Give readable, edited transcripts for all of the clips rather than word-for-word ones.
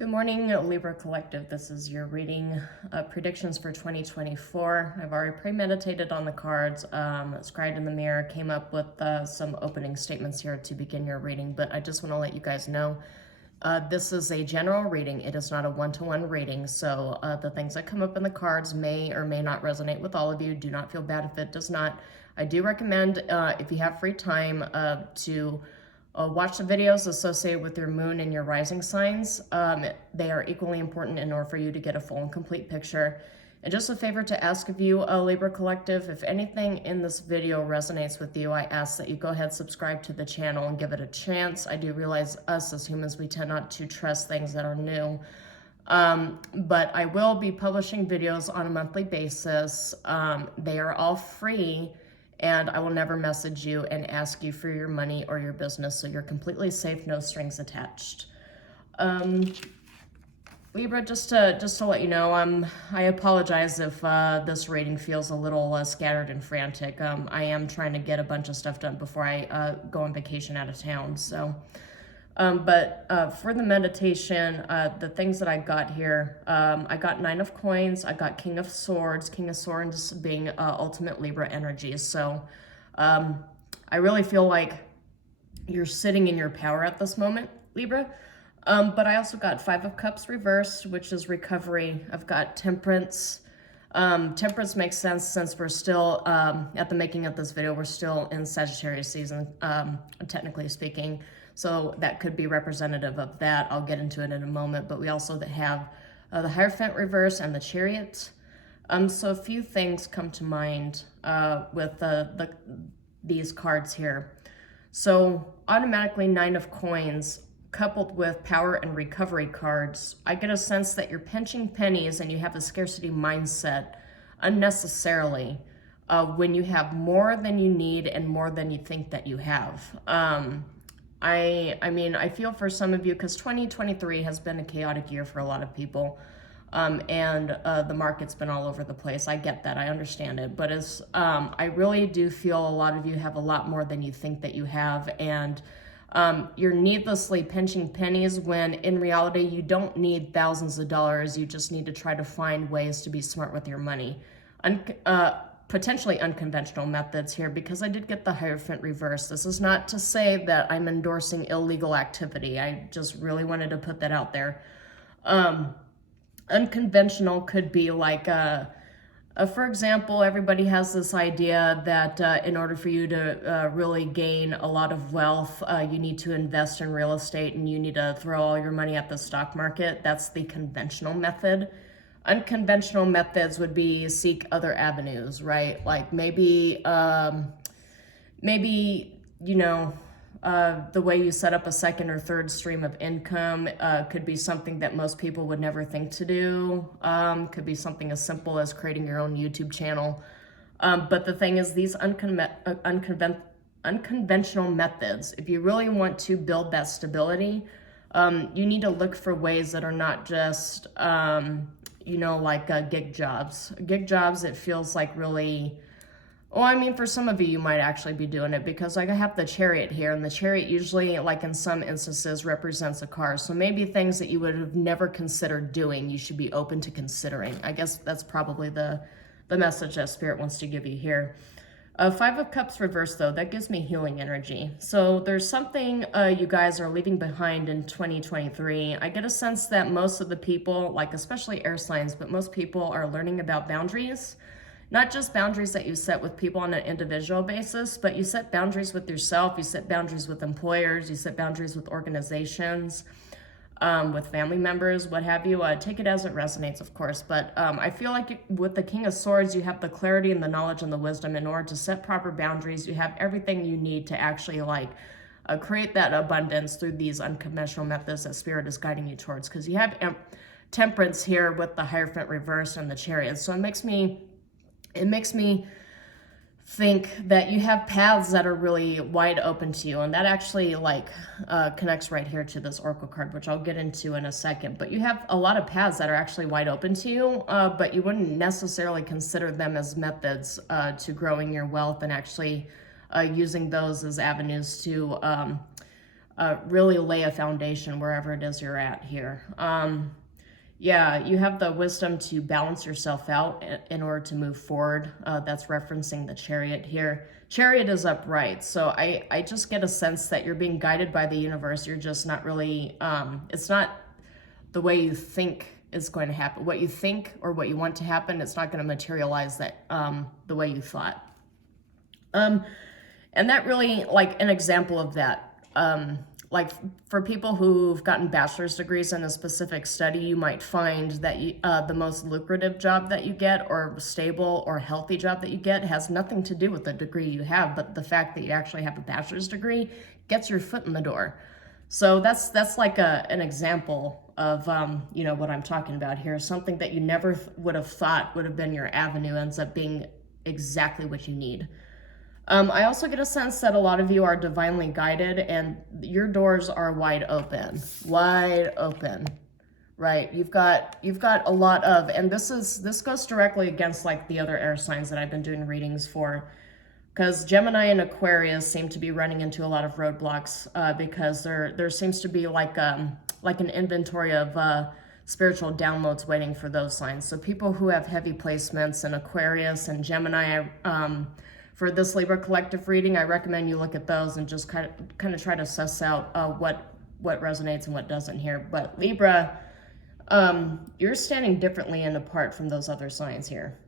Good morning, Libra Collective. This is your reading predictions for 2024. I've already premeditated on the cards, scribed in the mirror, came up with some opening statements here to begin your reading, but I just want to let you guys know this is a general reading. It is not a one-to-one reading, so the things that come up in the cards may or may not resonate with all of you. Do not feel bad if it does not. I do recommend, if you have free time, to watch the videos associated with your moon and your rising signs. They are equally important in order for you to get a full and complete picture. And just a favor to ask of you, Libra Collective, if anything in this video resonates with you, I ask that you go ahead, subscribe to the channel, and give it a chance. I do realize us as humans, we tend not to trust things that are new. But I will be publishing videos on a monthly basis. They are all free, and I will never message you and ask you for your money or your business, so you're completely safe, no strings attached. Libra, just to let you know, I apologize if this reading feels a little scattered and frantic. I am trying to get a bunch of stuff done before I go on vacation out of town. So, but for the meditation, the things that I got here, I got 9 of coins, I got King of Swords being ultimate Libra energies. So I really feel like you're sitting in your power at this moment, Libra. But I also got 5 of Cups reversed, which is recovery. I've got Temperance. Temperance makes sense since we're still, at the making of this video, we're still in Sagittarius season, technically speaking. So that could be representative of that. I'll get into it in a moment. But we also have the Hierophant reverse and the Chariot. So a few things come to mind with these cards here. So automatically 9 of coins coupled with power and recovery cards, I get a sense that you're pinching pennies and you have a scarcity mindset unnecessarily when you have more than you need and more than you think that you have. I mean, I feel for some of you because 2023 has been a chaotic year for a lot of people. And the market's been all over the place. I get that, I understand it, but I really do feel a lot of you have a lot more than you think that you have, and you're needlessly pinching pennies when in reality you don't need thousands of dollars. You just need to try to find ways to be smart with your money. Potentially unconventional methods here, because I did get the Hierophant reverse. This is not to say that I'm endorsing illegal activity. I just really wanted to put that out there. Unconventional could be like, for example, everybody has this idea that in order for you to really gain a lot of wealth, you need to invest in real estate and you need to throw all your money at the stock market. That's the conventional method. Unconventional methods would be seek other avenues, right? Like maybe, you know, the way you set up a second or third stream of income could be something that most people would never think to do. Could be something as simple as creating your own YouTube channel. But the thing is, these unconventional methods, if you really want to build that stability, you need to look for ways that are not just, you know, like gig jobs. Gig jobs, it feels like really... Well, I mean, for some of you might actually be doing it, because like I have the Chariot here, and the Chariot usually, like in some instances, represents a car. So maybe things that you would have never considered doing, you should be open to considering. I guess that's probably the message that Spirit wants to give you here. 5 of Cups reversed, though, that gives me healing energy. So there's something you guys are leaving behind in 2023. I get a sense that most of the people, like especially air signs, but most people are learning about boundaries. Not just boundaries that you set with people on an individual basis, but you set boundaries with yourself, you set boundaries with employers, you set boundaries with organizations, with family members, what have you. Take it as it resonates, of course, but I feel like with the King of Swords, you have the clarity and the knowledge and the wisdom in order to set proper boundaries. You have everything you need to actually create that abundance through these unconventional methods that Spirit is guiding you towards, because you have Temperance here with the Hierophant reverse and the Chariot. So it makes me think that you have paths that are really wide open to you, and that actually connects right here to this Oracle card, which I'll get into in a second. But you have a lot of paths that are actually wide open to you, but you wouldn't necessarily consider them as methods to growing your wealth and actually using those as avenues to really lay a foundation wherever it is you're at here. Yeah, you have the wisdom to balance yourself out in order to move forward. That's referencing the Chariot here. Chariot is upright, so I just get a sense that you're being guided by the universe. You're just not really, it's not the way you think is going to happen. What you think or what you want to happen, it's not going to materialize that the way you thought. And that really, like an example of that, like for people who've gotten bachelor's degrees in a specific study, you might find that the most lucrative job that you get or stable or healthy job that you get has nothing to do with the degree you have, but the fact that you actually have a bachelor's degree gets your foot in the door. So that's like an example of, you know, what I'm talking about here. Something that you never would have thought would have been your avenue ends up being exactly what you need. I also get a sense that a lot of you are divinely guided and your doors are wide open, right? You've got a lot of, and this goes directly against like the other air signs that I've been doing readings for, because Gemini and Aquarius seem to be running into a lot of roadblocks because there seems to be like an inventory of spiritual downloads waiting for those signs. So people who have heavy placements in Aquarius and Gemini, for this Libra collective reading, I recommend you look at those and just kind of try to suss out what resonates and what doesn't here. But Libra, you're standing differently and apart from those other signs here.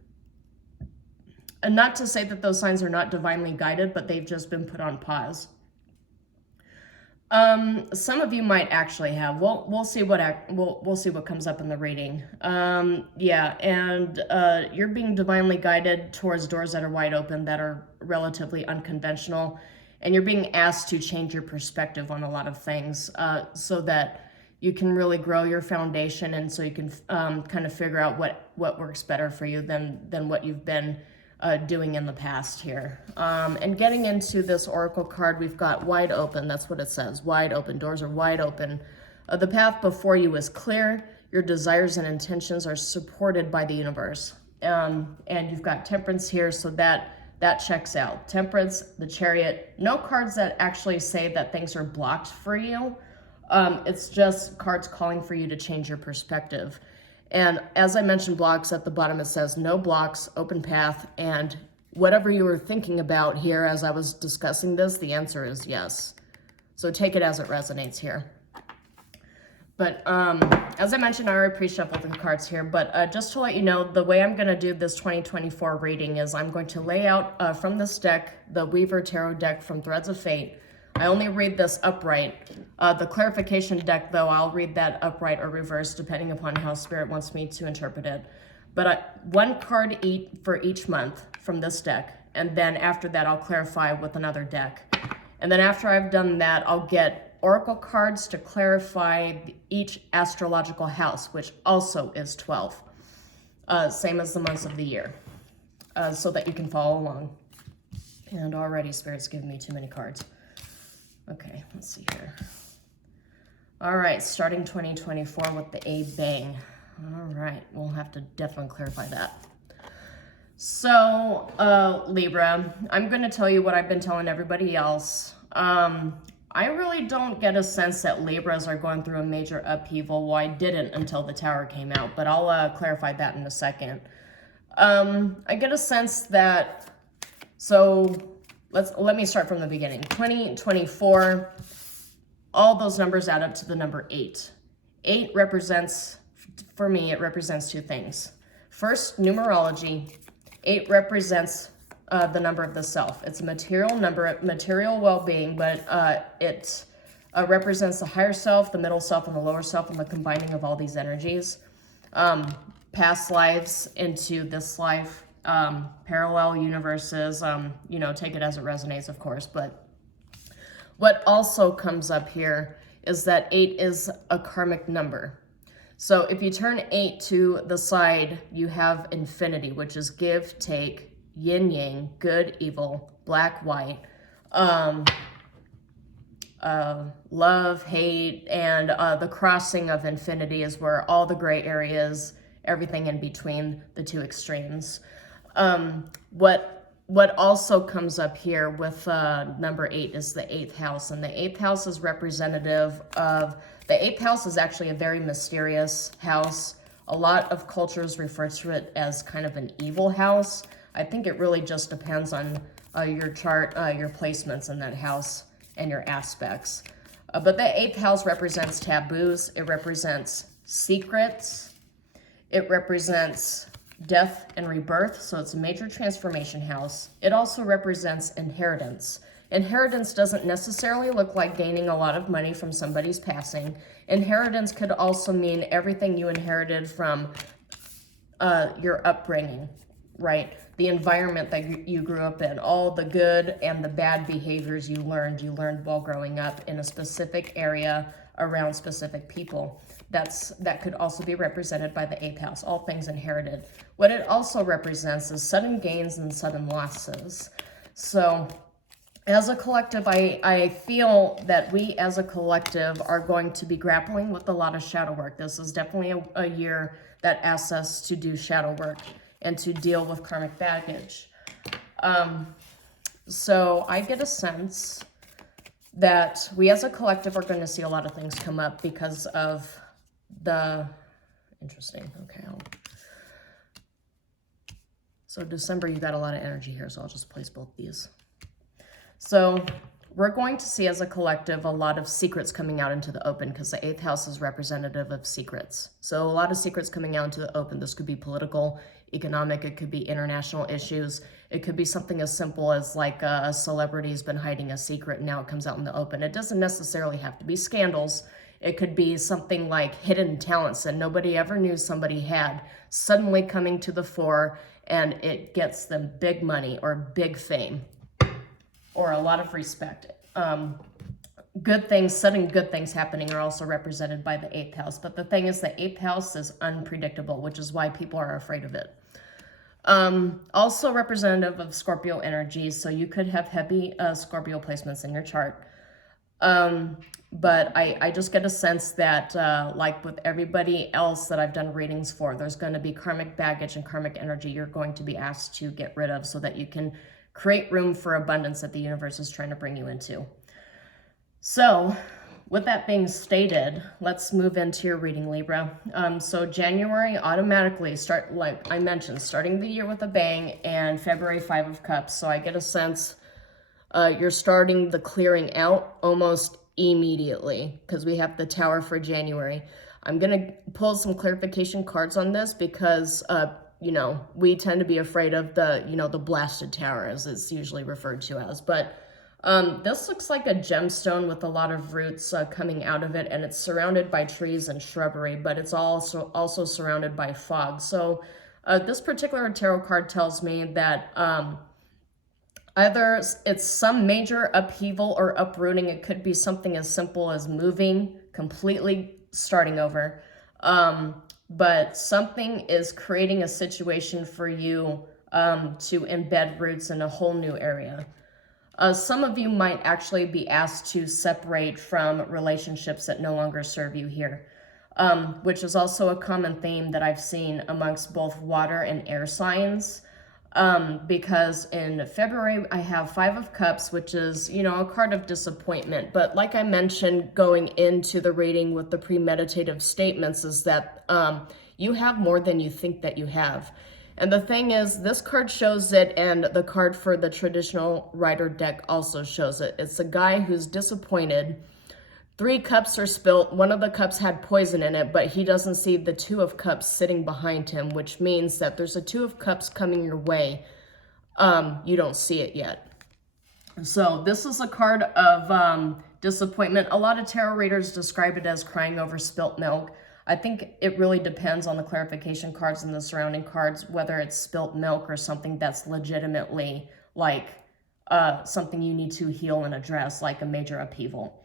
And not to say that those signs are not divinely guided, but they've just been put on pause. Some of you might actually have. We'll see what comes up in the reading. Yeah, and you're being divinely guided towards doors that are wide open, that are relatively unconventional, and you're being asked to change your perspective on a lot of things, so that you can really grow your foundation, and so you can kind of figure out what works better for you than what you've been doing in the past here. And getting into this oracle card, we've got wide open. That's what it says, wide open. Doors are wide open. The path before you is clear. Your desires and intentions are supported by the universe. And you've got Temperance here, so that checks out. Temperance, the Chariot, no cards that actually say that things are blocked for you. It's just cards calling for you to change your perspective. And as I mentioned, blocks at the bottom, it says no blocks, open path, and whatever you were thinking about here as I was discussing this, the answer is yes. So take it as it resonates here. But as I mentioned, I already pre-shuffled the cards here, but just to let you know, the way I'm going to do this 2024 reading is I'm going to lay out from this deck, the Weaver Tarot deck from Threads of Fate. I only read this upright. The clarification deck, though, I'll read that upright or reversed, depending upon how Spirit wants me to interpret it. But one card for each month from this deck, and then after that, I'll clarify with another deck. And then after I've done that, I'll get oracle cards to clarify each astrological house, which also is 12, same as the months of the year, so that you can follow along. And already Spirit's giving me too many cards. Okay, let's see here. All right, starting 2024 with the A bang. All right, we'll have to definitely clarify that. So, Libra, I'm going to tell you what I've been telling everybody else. I really don't get a sense that Libras are going through a major upheaval. Well, I didn't until the Tower came out, but I'll clarify that in a second. I get a sense that, so let me start from the beginning. 2024, all those numbers add up to the number 8. 8 represents, for me, it represents two things. First, numerology. 8 represents the number of the self. It's a material number, material well-being, but it represents the higher self, the middle self, and the lower self, and the combining of all these energies. Past lives into this life, parallel universes, you know, take it as it resonates, of course. But what also comes up here is that 8 is a karmic number. So if you turn 8 to the side, you have infinity, which is give, take, yin, yang, good, evil, black, white, love, hate, and the crossing of infinity is where all the gray what also comes up here with number 8 is the 8th house. And the 8th house is representative of, the 8th house is actually a very mysterious house. A lot of cultures refer to it as kind of an evil house. I think it really just depends on your chart, your placements in that house and your aspects. But the 8th house represents taboos. It represents secrets. It represents death and rebirth, so it's a major transformation house. It also represents inheritance. Inheritance doesn't necessarily look like gaining a lot of money from somebody's passing. Inheritance could also mean everything you inherited from your upbringing, right? The environment that you grew up in, all the good and the bad behaviors you learned while growing up in a specific area around specific people. That could also be represented by the 8th house, all things inherited. What it also represents is sudden gains and sudden losses. So as a collective, I feel that we as a collective are going to be grappling with a lot of shadow work. This is definitely a year that asks us to do shadow work and to deal with karmic baggage. So I get a sense that we as a collective are going to see a lot of things come up because of the, interesting, okay. So December, you got a lot of energy here, so I'll just place both these. So we're going to see as a collective a lot of secrets coming out into the open because the 8th house is representative of secrets. So a lot of secrets coming out into the open. This could be political, economic, it could be international issues. It could be something as simple as like a celebrity's been hiding a secret and now it comes out in the open. It doesn't necessarily have to be scandals. It could be something like hidden talents that nobody ever knew somebody had suddenly coming to the fore, and it gets them big money or big fame or a lot of respect. Good things, sudden good things happening are also represented by the 8th house. But the thing is, the 8th house is unpredictable, which is why people are afraid of it. Also representative of Scorpio energy, so you could have heavy Scorpio placements in your chart. But I just get a sense that, like with everybody else that I've done readings for, there's going to be karmic baggage and karmic energy you're going to be asked to get rid of so that you can create room for abundance that the universe is trying to bring you into. So, with that being stated, let's move into your reading, Libra. So January automatically start, like I mentioned, starting the year with a bang, and February 5 of Cups. So I get a sense you're starting the clearing out almost immediately because we have the Tower for January. I'm going to pull some clarification cards on this because, you know, we tend to be afraid of the, you know, the blasted tower as it's usually referred to as. But this looks like a gemstone with a lot of roots coming out of it, and it's surrounded by trees and shrubbery, but it's also surrounded by fog. So this particular tarot card tells me that either it's some major upheaval or uprooting. It could be something as simple as moving, completely starting over. But something is creating a situation for you to embed roots in a whole new area. Some of you might actually be asked to separate from relationships that no longer serve you here, which is also a common theme that I've seen amongst both water and air signs. Because in February, I have 5 of Cups, which is, you know, a card of disappointment. But like I mentioned, going into the reading with the premeditative statements is that you have more than you think that you have. And the thing is, this card shows it, and the card for the traditional Rider deck also shows it. It's a guy who's disappointed. 3 cups are spilt. One of the cups had poison in it, but he doesn't see the 2 of Cups sitting behind him, which means that there's a 2 of Cups coming your way. You don't see it yet. So this is a card of disappointment. A lot of tarot readers describe it as crying over spilt milk. I think it really depends on the clarification cards and the surrounding cards, whether it's spilt milk or something that's legitimately like something you need to heal and address, like a major upheaval.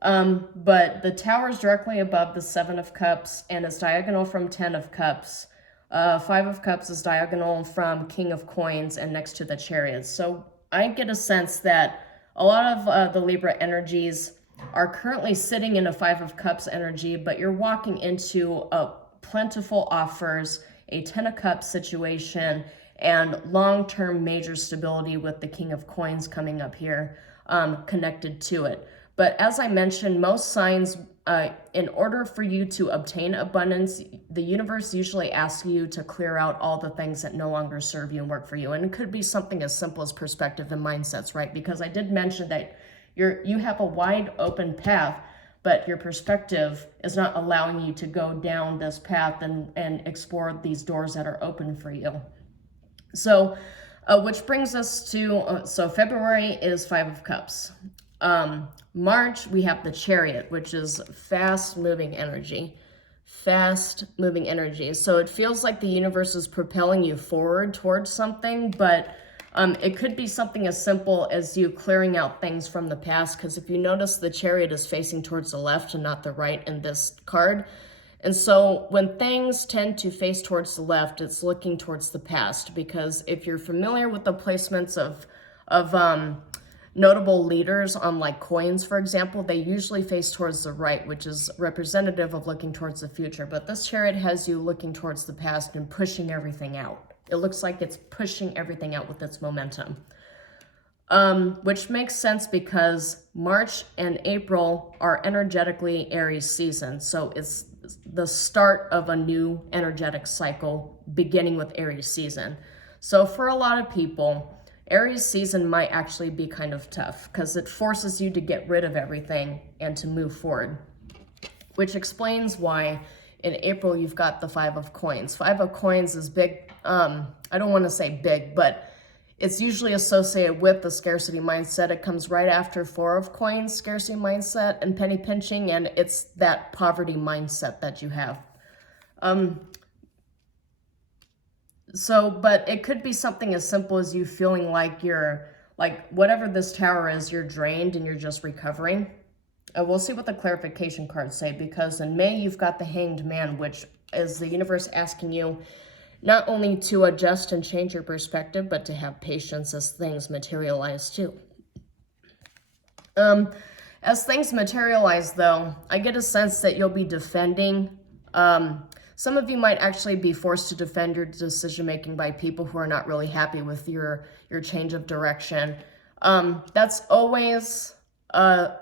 But the Tower is directly above the 7 of Cups and is diagonal from 10 of Cups. 5 of Cups is diagonal from King of Coins and next to the Chariot. So I get a sense that a lot of the Libra energies are currently sitting in a 5 of Cups energy, but you're walking into a plentiful offers, a 10 of Cups situation, and long-term major stability with the King of Coins coming up here connected to it. But as I mentioned, most signs, in order for you to obtain abundance, the universe usually asks you to clear out all the things that no longer serve you and work for you. And it could be something as simple as perspective and mindsets, right? Because I did mention that you have a wide open path, but your perspective is not allowing you to go down this path and explore these doors that are open for you. So, which brings us to, so February is Five of Cups. March, we have the Chariot, which is fast-moving energy. Fast-moving energy. So it feels like the universe is propelling you forward towards something, but it could be something as simple as you clearing out things from the past, because if you notice, the Chariot is facing towards the left and not the right in this card. And so when things tend to face towards the left, it's looking towards the past, because if you're familiar with the placements of notable leaders on like coins, for example, they usually face towards the right, which is representative of looking towards the future. But this Chariot has you looking towards the past and pushing everything out. It looks like it's pushing everything out with its momentum, which makes sense because March and April are energetically Aries season. So it's the start of a new energetic cycle beginning with Aries season. So for a lot of people, Aries season might actually be kind of tough because it forces you to get rid of everything and to move forward, which explains why in April you've got the Five of Coins. Five of Coins is big. I don't want to say big, but it's usually associated with the scarcity mindset. It comes right after Four of Coins, scarcity mindset, and penny pinching, and it's that poverty mindset that you have. But it could be something as simple as you feeling like you're, like whatever this tower is, you're drained and you're just recovering. We'll see what the clarification cards say, because in May you've got the Hanged Man, which is the universe asking you not only to adjust and change your perspective, but to have patience as things materialize too. As things materialize though, I get a sense that you'll be defending. Some of you might actually be forced to defend your decision-making by people who are not really happy with your change of direction. That's always a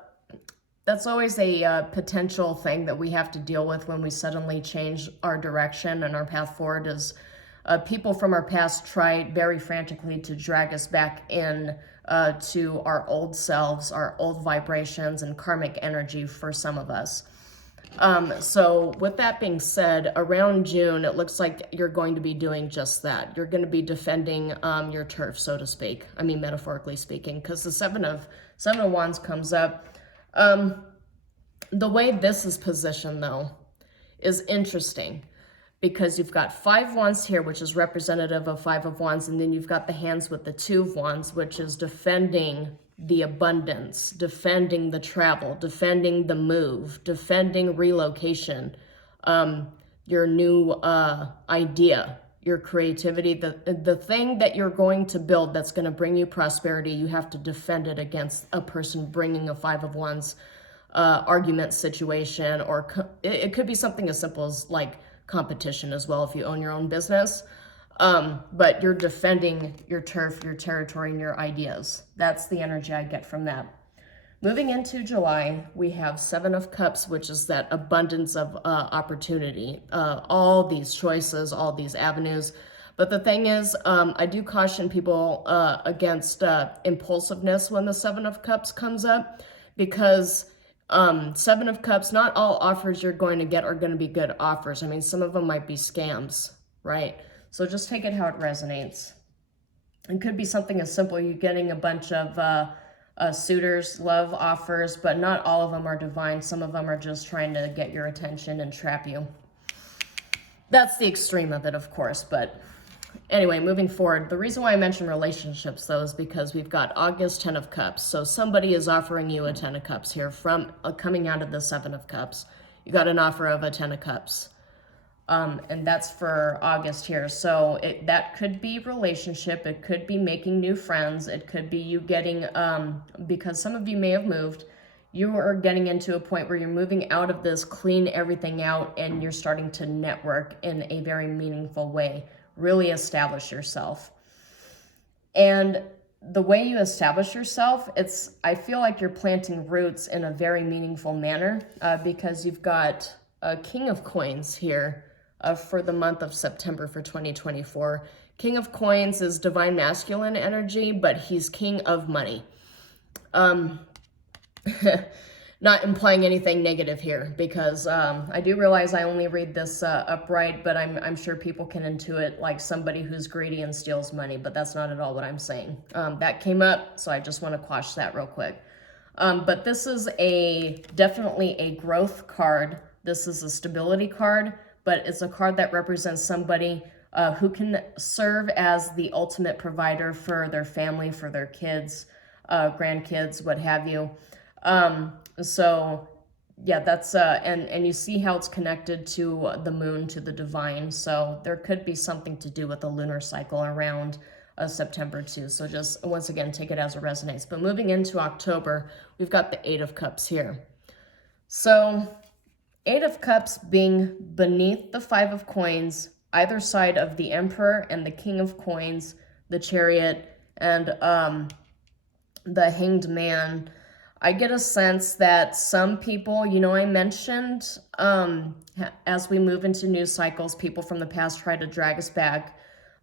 potential thing that we have to deal with when we suddenly change our direction and our path forward, is people from our past try very frantically to drag us back in to our old selves, our old vibrations and karmic energy for some of us. So with that being said, around June, it looks like you're going to be doing just that. You're going to be defending your turf, so to speak. I mean, metaphorically speaking, because the Seven of Wands comes up. The way this is positioned, though, is interesting, because you've got Five Wands here, which is representative of Five of Wands, and then you've got the hands with the Two of Wands, which is defending the abundance, defending the travel, defending the move, defending relocation, your new idea, your creativity, the thing that you're going to build that's going to bring you prosperity. You have to defend it against a person bringing a Five of Wands argument situation, or it could be something as simple as like competition as well if you own your own business. But you're defending your turf, your territory, and your ideas. That's the energy I get from that. Moving into July, we have Seven of Cups, which is that abundance of opportunity, all these choices, all these avenues. But the thing is, I do caution people against impulsiveness when the Seven of Cups comes up, because Seven of Cups, not all offers you're going to get are going to be good offers. I mean, some of them might be scams, right? So just take it how it resonates. It could be something as simple, you're getting a bunch of suitors, love offers, but not all of them are divine. Some of them are just trying to get your attention and trap you. That's the extreme of it, of course, but anyway, moving forward. The reason why I mention relationships, though, is because we've got August, 10 of Cups. So somebody is offering you a 10 of Cups here from coming out of the 7 of Cups. You got an offer of a 10 of Cups. And that's for August here. So that could be relationship. It could be making new friends. It could be you getting, because some of you may have moved, you are getting into a point where you're moving out of this, clean everything out, and you're starting to network in a very meaningful way really establish yourself. And the way you establish yourself, I feel like you're planting roots in a very meaningful manner, because you've got a King of Coins here for the month of September for 2024. King of Coins is divine masculine energy, but he's king of money. Not implying anything negative here, because I do realize I only read this upright, but I'm sure people can intuit like somebody who's greedy and steals money, but that's not at all what I'm saying. That came up, so I just want to quash that real quick. But this is definitely a growth card. This is a stability card, but it's a card that represents somebody who can serve as the ultimate provider for their family, for their kids, grandkids, what have you. So yeah, that's, and you see how it's connected to the moon, to the divine. So there could be something to do with the lunar cycle around September too. So just once again, take it as it resonates. But moving into October, we've got the 8 of Cups here. So 8 of Cups being beneath the 5 of Coins, either side of the Emperor and the King of Coins, the Chariot, and the Hanged Man. I get a sense that some people, you know, I mentioned as we move into new cycles, people from the past try to drag us back.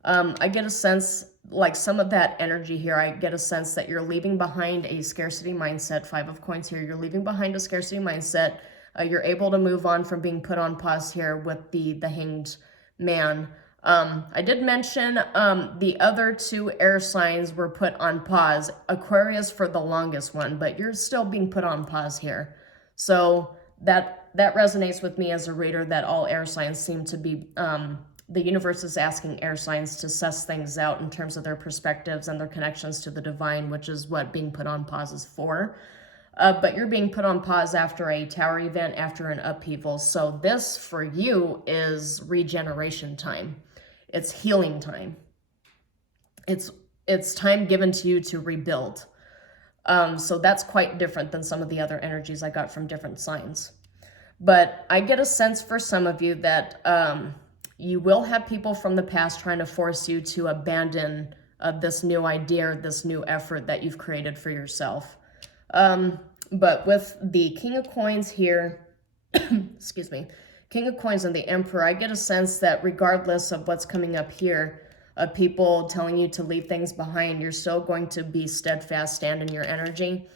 I get a sense, like some of that energy here, I get a sense that you're leaving behind a scarcity mindset. 5 of Coins here, you're leaving behind a scarcity mindset. You're able to move on from being put on pause here with the Hanged Man. I did mention the other 2 air signs were put on pause. Aquarius for the longest one, but you're still being put on pause here. So that resonates with me as a reader, that all air signs seem to be, the universe is asking air signs to suss things out in terms of their perspectives and their connections to the divine, which is what being put on pause is for. But you're being put on pause after a tower event, after an upheaval. So this for you is regeneration time. It's healing time. It's time given to you to rebuild. So that's quite different than some of the other energies I got from different signs. But I get a sense for some of you that you will have people from the past trying to force you to abandon this new idea, this new effort that you've created for yourself. But with the King of Coins here, excuse me, King of Coins and the Emperor, I get a sense that regardless of what's coming up here, people telling you to leave things behind, you're still going to be steadfast, stand in your energy.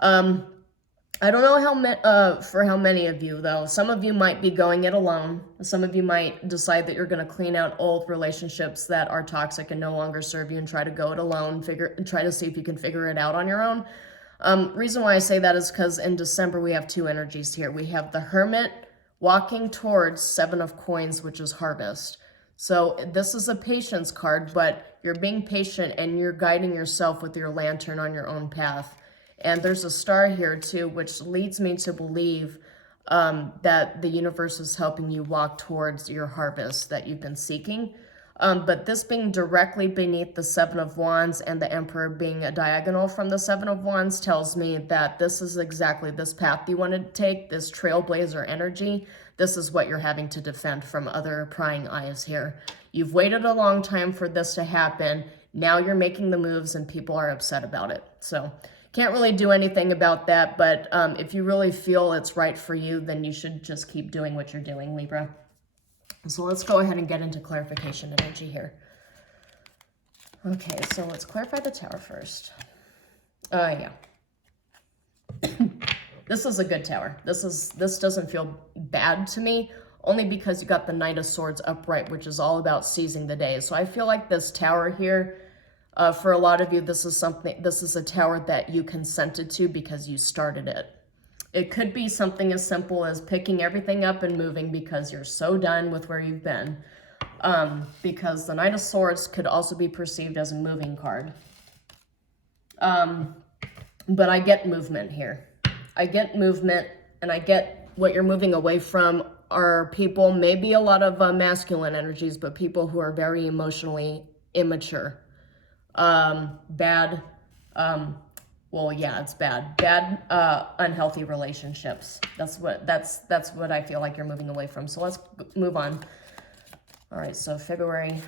I don't know for how many of you, though. Some of you might be going it alone. Some of you might decide that you're going to clean out old relationships that are toxic and no longer serve you and try to go it alone, try to see if you can figure it out on your own. Reason why I say that is because in December we have 2 energies here. We have the Hermit walking towards 7 of Coins, which is harvest. So this is a patience card, but you're being patient and you're guiding yourself with your lantern on your own path. And there's a star here too, which leads me to believe that the universe is helping you walk towards your harvest that you've been seeking. But this being directly beneath the 7 of Wands and the Emperor being a diagonal from the 7 of Wands tells me that this is exactly this path you want to take, this trailblazer energy. This is what you're having to defend from other prying eyes here. You've waited a long time for this to happen. Now you're making the moves and people are upset about it. So can't really do anything about that, but if you really feel it's right for you, then you should just keep doing what you're doing, Libra. So let's go ahead and get into clarification energy here. Okay, so let's clarify the tower first. Yeah. This is a good tower. This doesn't feel bad to me, only because you got the Knight of Swords upright, which is all about seizing the day. So I feel like this tower here, for a lot of you, this is a tower that you consented to because you started it. It could be something as simple as picking everything up and moving because you're so done with where you've been. Because the Knight of Swords could also be perceived as a moving card. But I get movement here. I get movement, and I get what you're moving away from are people, maybe a lot of masculine energies, but people who are very emotionally immature. Well, yeah, it's bad. Bad, unhealthy relationships. That's what I feel like you're moving away from. So let's move on. All right, so February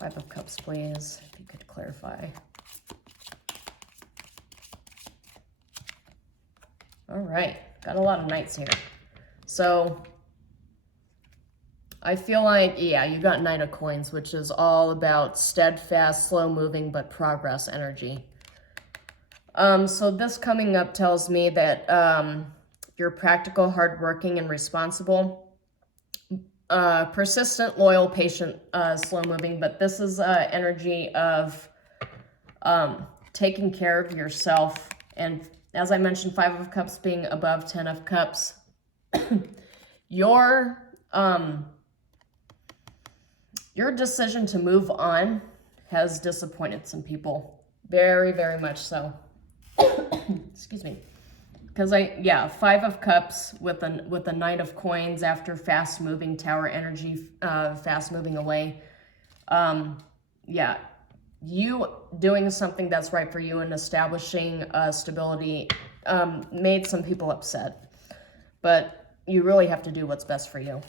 Five of Cups, please, if you could clarify. All right, got a lot of Knights here. So I feel like, yeah, you got Knight of Coins, which is all about steadfast, slow-moving, but progress energy. So this coming up tells me that you're practical, hardworking, and responsible. Persistent, loyal, patient, slow-moving, but this is energy of taking care of yourself. And as I mentioned, Five of Cups being above 10 of Cups, your decision to move on has disappointed some people. Very, very much so. Excuse me. Because Five of Cups with a Knight of Coins after fast moving tower energy, fast moving away. Yeah, you doing something that's right for you and establishing stability made some people upset. But you really have to do what's best for you.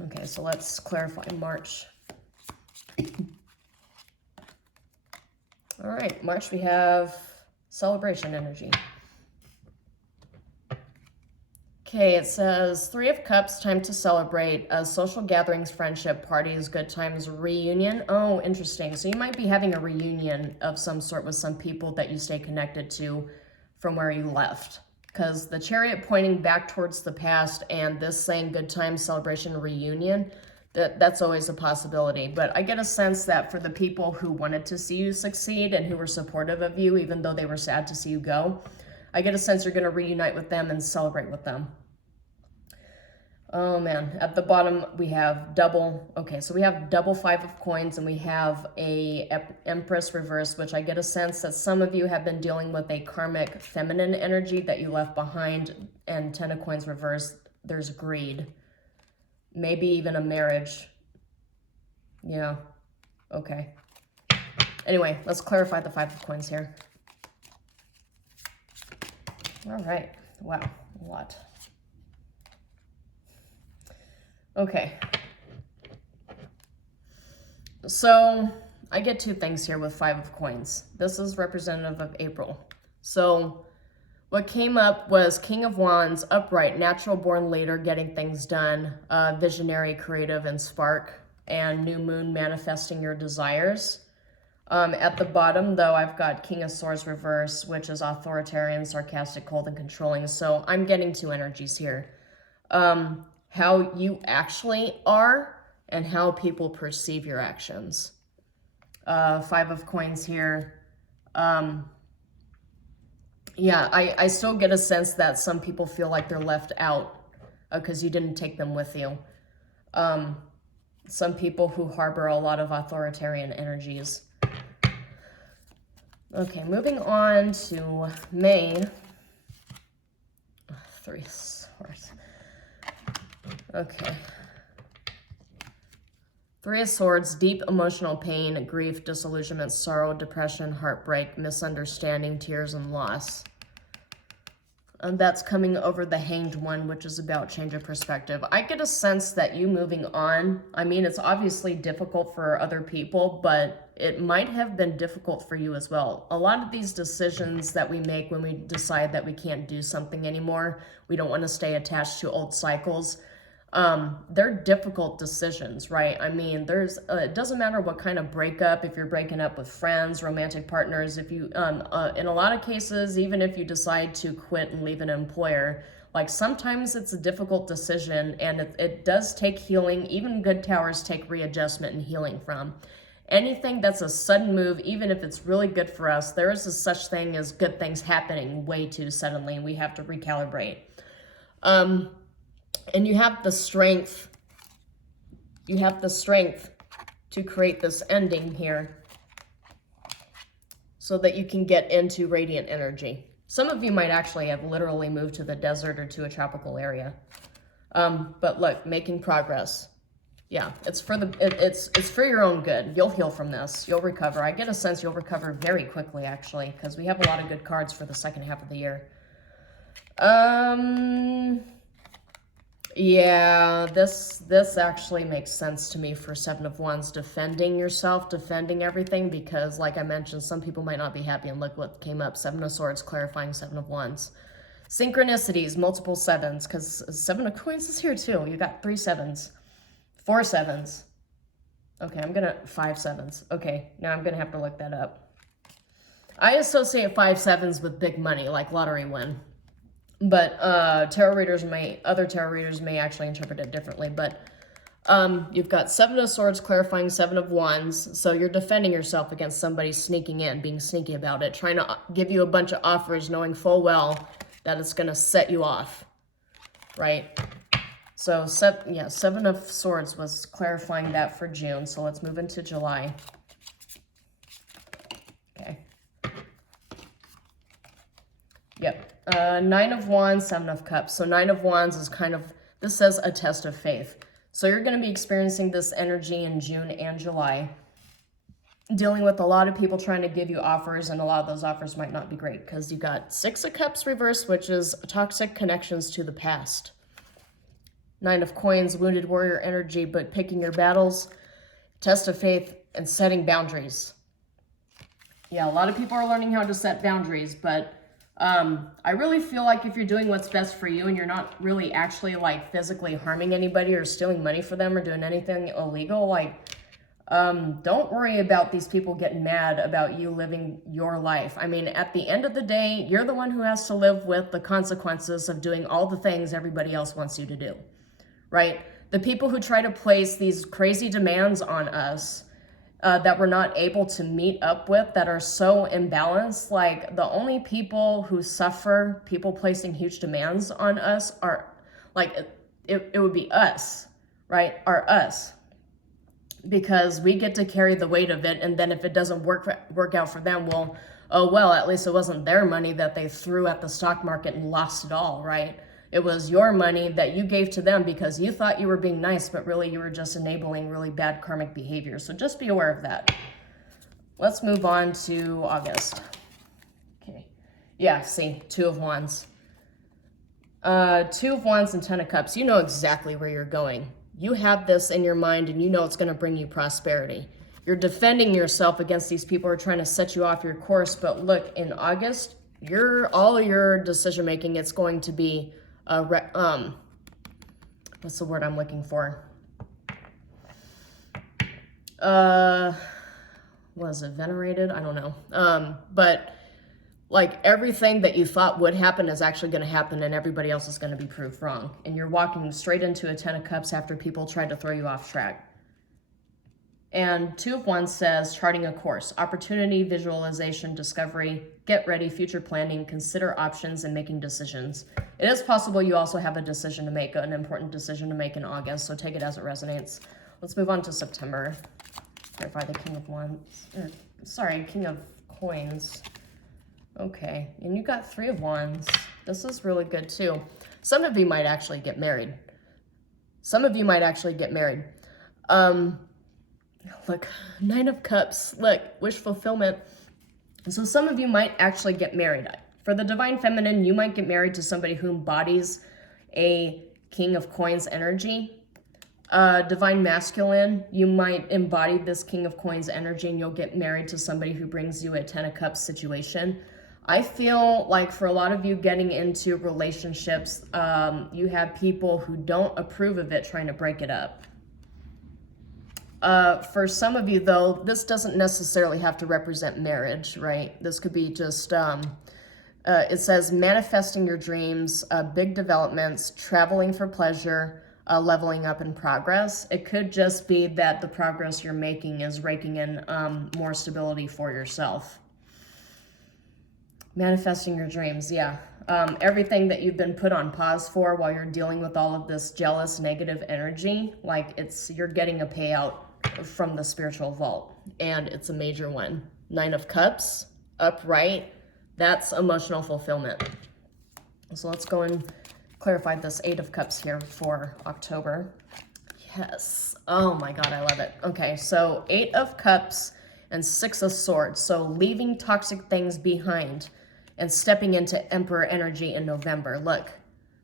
Okay, so let's clarify March. All right, March we have celebration energy. Okay, it says Three of Cups, time to celebrate. Social gatherings, friendship, parties, good times, reunion. Oh, interesting. So you might be having a reunion of some sort with some people that you stay connected to from where you left. Because the Chariot pointing back towards the past and this saying good times, celebration, reunion, that's always a possibility. But I get a sense that for the people who wanted to see you succeed and who were supportive of you, even though they were sad to see you go, I get a sense you're going to reunite with them and celebrate with them. Oh man, at the bottom we have double, okay, so we have double Five of Coins and we have a Empress reverse, which I get a sense that some of you have been dealing with a karmic feminine energy that you left behind, and Ten of Coins reverse, there's greed. Maybe even a marriage. Yeah, okay. Anyway, let's clarify the Five of Coins here. All right, wow, a lot. Okay, so I get two things here with Five of Coins. This is representative of April. So what came up was King of Wands, upright, natural born leader, getting things done, visionary, creative, and spark, and new moon manifesting your desires. At the bottom, though, I've got King of Swords reverse, which is authoritarian, sarcastic, cold, and controlling. So I'm getting two energies here. How you actually are and how people perceive your actions. Five of Coins here. Yeah, I still get a sense that some people feel like they're left out because you didn't take them with you. Some people who harbor a lot of authoritarian energies. Okay, moving on to May. Three of Swords. Okay. Three of Swords, deep emotional pain, grief, disillusionment, sorrow, depression, heartbreak, misunderstanding, tears, and loss. And that's coming over the Hanged One, which is about change of perspective. I get a sense that you moving on, I mean, it's obviously difficult for other people, but it might have been difficult for you as well. A lot of these decisions that we make when we decide that we can't do something anymore, we don't want to stay attached to old cycles. They're difficult decisions, right? I mean, it doesn't matter what kind of breakup, if you're breaking up with friends, romantic partners, if you, in a lot of cases, even if you decide to quit and leave an employer, like sometimes it's a difficult decision and it does take healing. Even good towers take readjustment and healing from. Anything that's a sudden move, even if it's really good for us, there is a such thing as good things happening way too suddenly and we have to recalibrate. And you have the strength to create this ending here so that you can get into radiant energy. Some of you might actually have literally moved to the desert or to a tropical area. But look, making progress. Yeah, it's for your own good. You'll heal from this. You'll recover. I get a sense you'll recover very quickly, actually, because we have a lot of good cards for the second half of the year. Yeah, this actually makes sense to me for Seven of Wands, defending yourself, defending everything, because like I mentioned, some people might not be happy, and look what came up. Seven of Swords, clarifying Seven of Wands. Synchronicities, multiple sevens, because Seven of Coins is here too. You got 3 sevens, 4 sevens. Okay, 5 sevens. Okay, now I'm gonna have to look that up. I associate 5 sevens with big money, like lottery win. But other tarot readers may actually interpret it differently. But you've got Seven of Swords clarifying Seven of Wands. So you're defending yourself against somebody sneaking in, being sneaky about it, trying to give you a bunch of offers, knowing full well that it's going to set you off, right? So, Seven of Swords was clarifying that for June. So let's move into July. Okay. Yep. 9 of Wands, 7 of Cups. So 9 of Wands is kind of, this says a test of faith. So you're going to be experiencing this energy in June and July, dealing with a lot of people trying to give you offers, and a lot of those offers might not be great because you got 6 of Cups reversed, which is toxic connections to the past. 9 of Coins, wounded warrior energy, but picking your battles, test of faith, and setting boundaries. Yeah, a lot of people are learning how to set boundaries, but I really feel like if you're doing what's best for you and you're not really actually like physically harming anybody or stealing money for them or doing anything illegal, like, don't worry about these people getting mad about you living your life. I mean, at the end of the day, you're the one who has to live with the consequences of doing all the things everybody else wants you to do, right? The people who try to place these crazy demands on us, that we're not able to meet up with, that are so imbalanced, like the only people who suffer people placing huge demands on us are like, it would be us, right? Are us, because we get to carry the weight of it. And then if it doesn't work out for them, well, oh well, at least it wasn't their money that they threw at the stock market and lost it all, right? It was your money that you gave to them because you thought you were being nice, but really you were just enabling really bad karmic behavior. So just be aware of that. Let's move on to August. Okay. Yeah, see, 2 of Wands. 2 of Wands and 10 of Cups. You know exactly where you're going. You have this in your mind and you know it's going to bring you prosperity. You're defending yourself against these people who are trying to set you off your course. But look, in August, all your decision making, it's going to be what's the word I'm looking for? What is it? Venerated? I don't know. But like everything that you thought would happen is actually going to happen, and everybody else is going to be proved wrong. And you're walking straight into a 10 of Cups after people tried to throw you off track. And 2 of Wands says charting a course, opportunity, visualization, discovery, get ready, future planning, consider options, and making decisions. It is possible you also have a decision to make, an important decision to make in August, so take it as it resonates. Let's move on to September. Clarify the King of Wands. King of Coins. Okay, and you got 3 of Wands. This is really good too. Some of you might actually get married. Look, 9 of Cups. Look, wish fulfillment. So some of you might actually get married. For the Divine Feminine, you might get married to somebody who embodies a King of Coins energy. Divine Masculine, you might embody this King of Coins energy and you'll get married to somebody who brings you a 10 of Cups situation. I feel like for a lot of you getting into relationships, you have people who don't approve of it trying to break it up. For some of you, though, this doesn't necessarily have to represent marriage, right? This could be just, it says manifesting your dreams, big developments, traveling for pleasure, leveling up in progress. It could just be that the progress you're making is raking in more stability for yourself. Manifesting your dreams, yeah. Everything that you've been put on pause for while you're dealing with all of this jealous, negative energy, like you're getting a payout from the spiritual vault, and it's a major one. 9 of Cups, upright, that's emotional fulfillment. So let's go and clarify this 8 of Cups here for October. Yes, oh my God, I love it. Okay, so 8 of Cups and 6 of Swords, so leaving toxic things behind and stepping into Emperor energy in November. Look,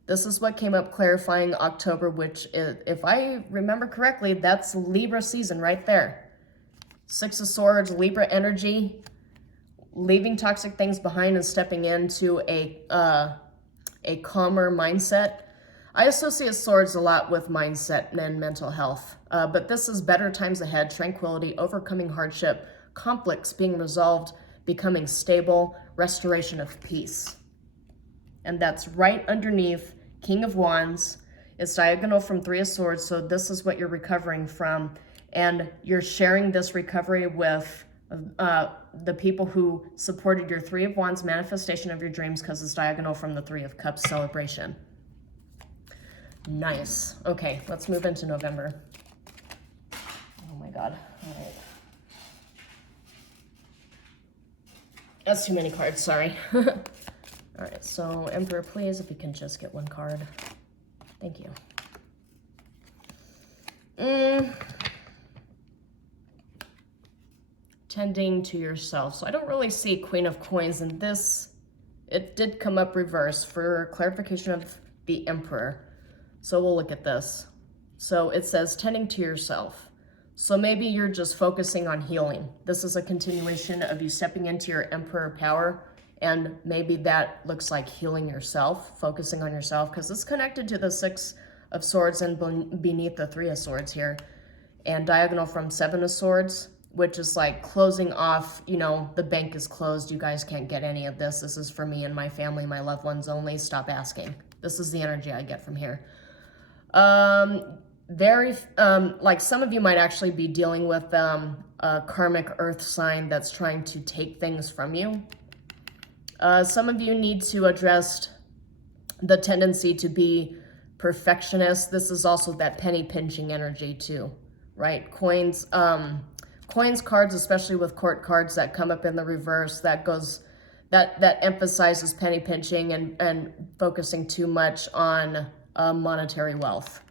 This is what came up clarifying October, which is, if I remember correctly, that's Libra season right there. Six of Swords, Libra energy, leaving toxic things behind and stepping into a calmer mindset. I associate swords a lot with mindset and mental health, but this is better times ahead, tranquility, overcoming hardship, conflicts being resolved, becoming stable, restoration of peace. And that's right underneath King of Wands. It's diagonal from Three of Swords, so this is what you're recovering from. And you're sharing this recovery with the people who supported your Three of Wands manifestation of your dreams, because it's diagonal from the Three of Cups celebration. Nice. Okay, let's move into November. Oh my God. All right. That's too many cards, sorry. All right, so Emperor, please, if you can just get one card. Thank you. Tending to yourself. So I don't really see Queen of Coins in this. It did come up reverse for clarification of the Emperor. So we'll look at this. So it says tending to yourself. So maybe you're just focusing on healing. This is a continuation of you stepping into your Emperor power, and maybe that looks like healing yourself, focusing on yourself, because it's connected to the Six of Swords and beneath the Three of Swords here, and diagonal from Seven of Swords, which is like closing off, you know, the bank is closed, you guys can't get any of this. This is for me and my family, my loved ones only. Stop asking. This is the energy I get from here. Like some of you might actually be dealing with a karmic earth sign that's trying to take things from you. Some of you need to address the tendency to be perfectionist. This is also that penny pinching energy too, right? Coins cards, especially with court cards that come up in the reverse, that emphasizes penny pinching and focusing too much on monetary wealth.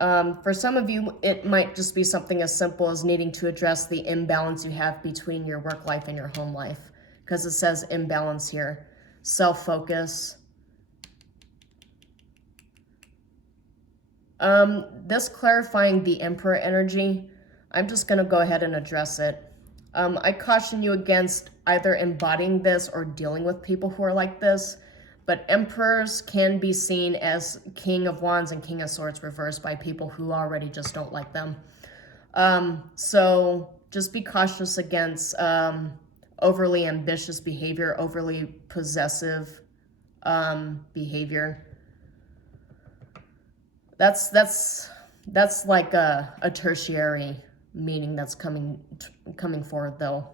For some of you, it might just be something as simple as needing to address the imbalance you have between your work life and your home life, because it says imbalance here. Self-focus. This clarifying the Emperor energy, I'm just going to go ahead and address it. I caution you against either embodying this or dealing with people who are like this. But emperors can be seen as King of Wands and King of Swords reversed by people who already just don't like them. So just be cautious against overly ambitious behavior, overly possessive behavior. That's like a tertiary meaning that's coming forward though.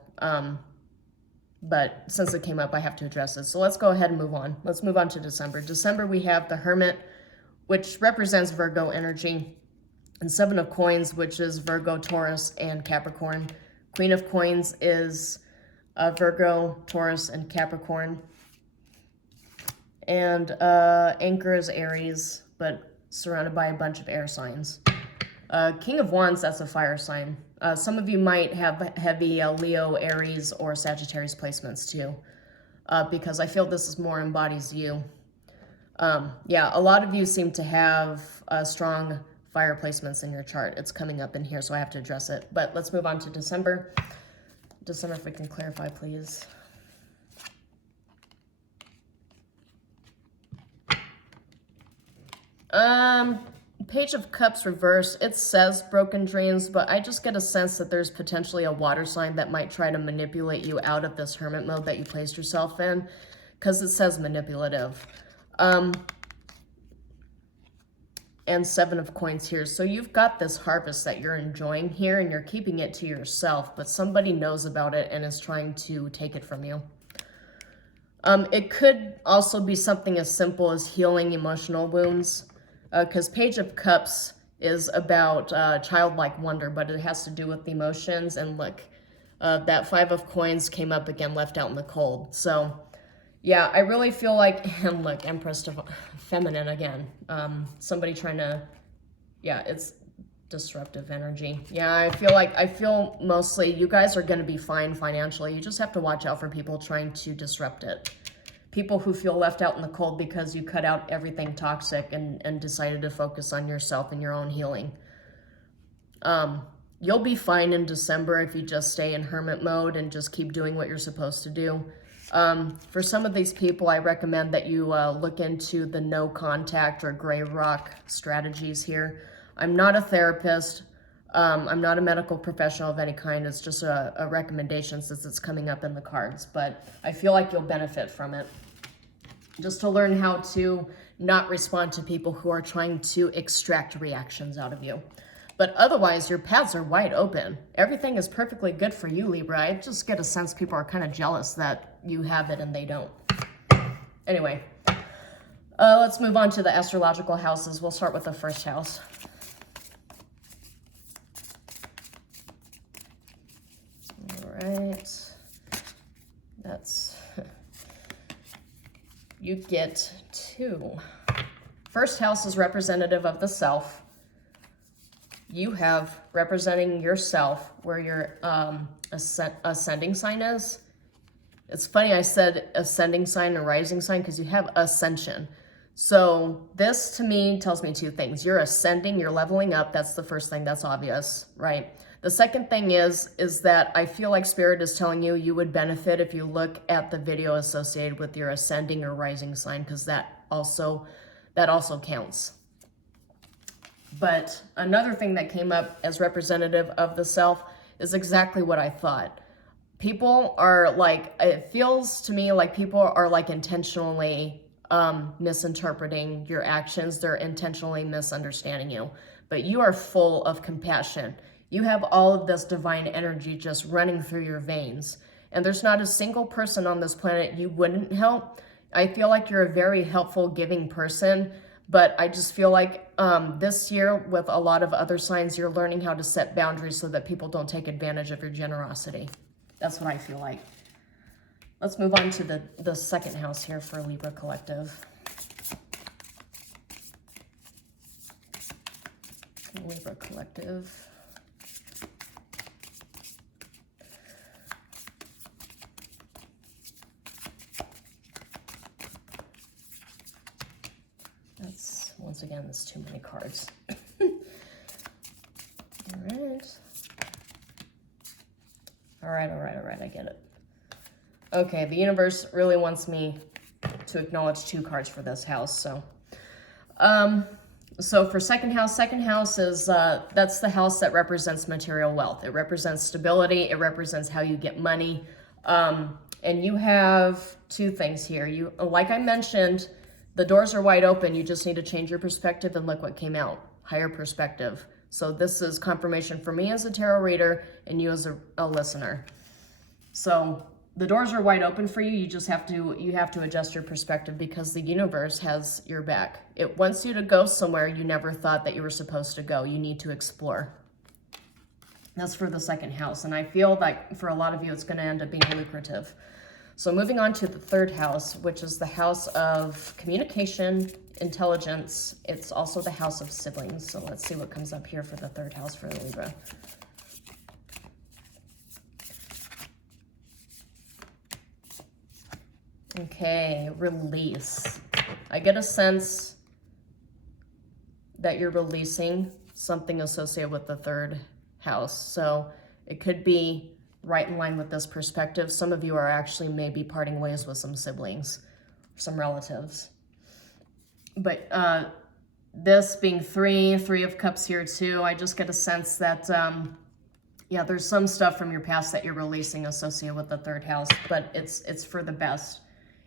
But since it came up, I have to address it. So let's go ahead and move on. Let's move on to December. December, we have the Hermit, which represents Virgo energy, and Seven of Coins, which is Virgo, Taurus, and Capricorn. Queen of Coins is Virgo, Taurus, and Capricorn. And Anchor is Aries, but surrounded by a bunch of air signs. King of Wands, that's a fire sign. Some of you might have heavy Leo, Aries, or Sagittarius placements too, because I feel this more embodies you. Yeah, a lot of you seem to have strong fire placements in your chart. It's coming up in here, so I have to address it. But let's move on to December. December, if we can clarify, please. Page of Cups reverse, it says broken dreams, but I just get a sense that there's potentially a water sign that might try to manipulate you out of this hermit mode that you placed yourself in, because it says manipulative. And Seven of Coins here. So you've got this harvest that you're enjoying here and you're keeping it to yourself, but somebody knows about it and is trying to take it from you. It could also be something as simple as healing emotional wounds. Because Page of Cups is about childlike wonder, but it has to do with emotions. And look, that Five of Coins came up again, left out in the cold. So, yeah, I really feel like, and look, Empress Feminine again. Somebody trying to, yeah, it's disruptive energy. Yeah, I feel mostly you guys are going to be fine financially. You just have to watch out for people trying to disrupt it. people who feel left out in the cold because you cut out everything toxic and decided to focus on yourself and your own healing. You'll be fine in December if you just stay in hermit mode and just keep doing what you're supposed to do. For some of these people, I recommend that you look into the no contact or gray rock strategies here. I'm not a therapist. I'm not a medical professional of any kind. It's just a recommendation since it's coming up in the cards, but I feel like you'll benefit from it. Just to learn how to not respond to people who are trying to extract reactions out of you. But otherwise, your paths are wide open. Everything is perfectly good for you, Libra. I just get a sense people are kind of jealous that you have it and they don't. Anyway, let's move on to the astrological houses. We'll start with the first house. All right. That's... You get 2. First house is representative of the self. You have representing yourself where your ascending sign is. It's funny I said ascending sign and rising sign because you have ascension. So this to me tells me 2 things. You're ascending, you're leveling up. That's the first thing, that's obvious, right? The second thing is that I feel like Spirit is telling you you would benefit if you look at the video associated with your ascending or rising sign because that also counts. But another thing that came up as representative of the self is exactly what I thought. People are like, it feels to me like people are like intentionally misinterpreting your actions. They're intentionally misunderstanding you. But you are full of compassion. You have all of this divine energy just running through your veins. And there's not a single person on this planet you wouldn't help. I feel like you're a very helpful, giving person. But I just feel like this year, with a lot of other signs, you're learning how to set boundaries so that people don't take advantage of your generosity. That's what I feel like. Let's move on to the second house here for Libra Collective. Libra Collective. Once again, there's too many cards. All right, I get it. Okay, the universe really wants me to acknowledge 2 cards for this house, so. So for second house is, that's the house that represents material wealth. It represents stability, it represents how you get money, and you have 2 things here. Like I mentioned, the doors are wide open. You just need to change your perspective and look what came out. Higher perspective. So this is confirmation for me as a tarot reader and you as a listener. So the doors are wide open for you. You just have to adjust your perspective because the universe has your back. It wants you to go somewhere you never thought that you were supposed to go. You need to explore. That's for the second house. And I feel like for a lot of you, it's going to end up being lucrative. So moving on to the third house, which is the house of communication, intelligence. It's also the house of siblings. So let's see what comes up here for the third house for the Libra. Okay, release. I get a sense that you're releasing something associated with the third house. So it could be right in line with this perspective. Some of you are actually maybe parting ways with some siblings, some relatives. But this being three of cups here too, I just get a sense that, yeah, there's some stuff from your past that you're releasing associated with the third house, but it's for the best.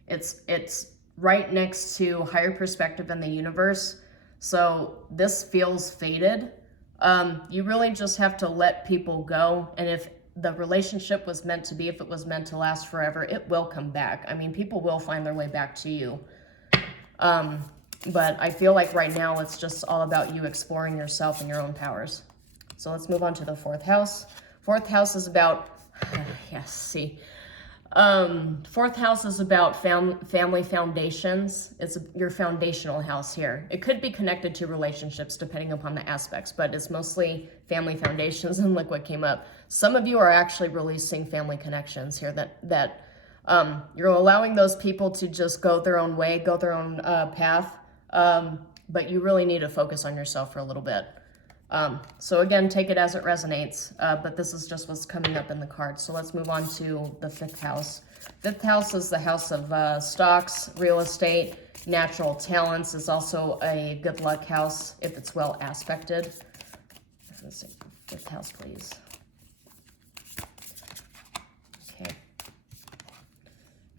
It's right next to higher perspective in the universe. So this feels fated. You really just have to let people go. And if the relationship was meant to be, if it was meant to last forever, it will come back. I mean, people will find their way back to you. But I feel like right now it's just all about you exploring yourself and your own powers. So let's move on to the fourth house. Fourth house is about, yes, see. Fourth house is about family foundations. It's your foundational house here. It could be connected to relationships depending upon the aspects, but it's mostly family foundations, and look what came up. Some of you are actually releasing family connections here that You're allowing those people to just go their own way, go their own path, but you really need to focus on yourself for a little bit. So again, take it as it resonates, but this is just what's coming up in the card. So let's move on to the 5th house. 5th house is the house of stocks, real estate, natural talents. Is also a good luck house if it's well aspected. Let's see, 5th house, please. Okay.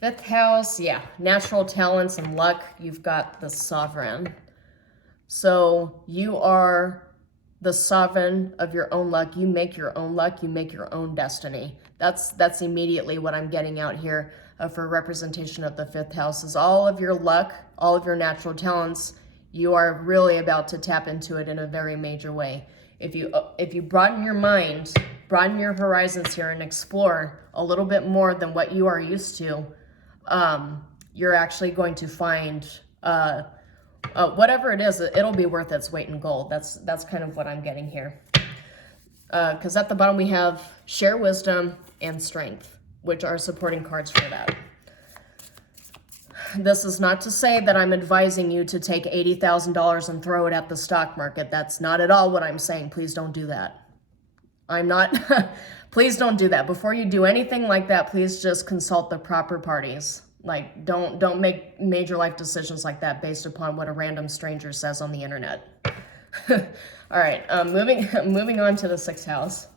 5th house, yeah, natural talents and luck. You've got the sovereign. So you are the sovereign of your own luck. You make your own luck. You make your own destiny. That's immediately what I'm getting out here for representation of the 5th house is all of your luck, all of your natural talents. You are really about to tap into it in a very major way. If you broaden your mind, broaden your horizons here and explore a little bit more than what you are used to, you're actually going to find whatever it is, it'll be worth its weight in gold. That's kind of what I'm getting here. Because at the bottom we have share wisdom and strength, which are supporting cards for that. This is not to say that I'm advising you to take $80,000 and throw it at the stock market. That's not at all what I'm saying. Please don't do that. I'm not, please don't do that. Before you do anything like that, please just consult the proper parties. Like, don't make major life decisions like that based upon what a random stranger says on the internet. All right, moving on to the 6th house.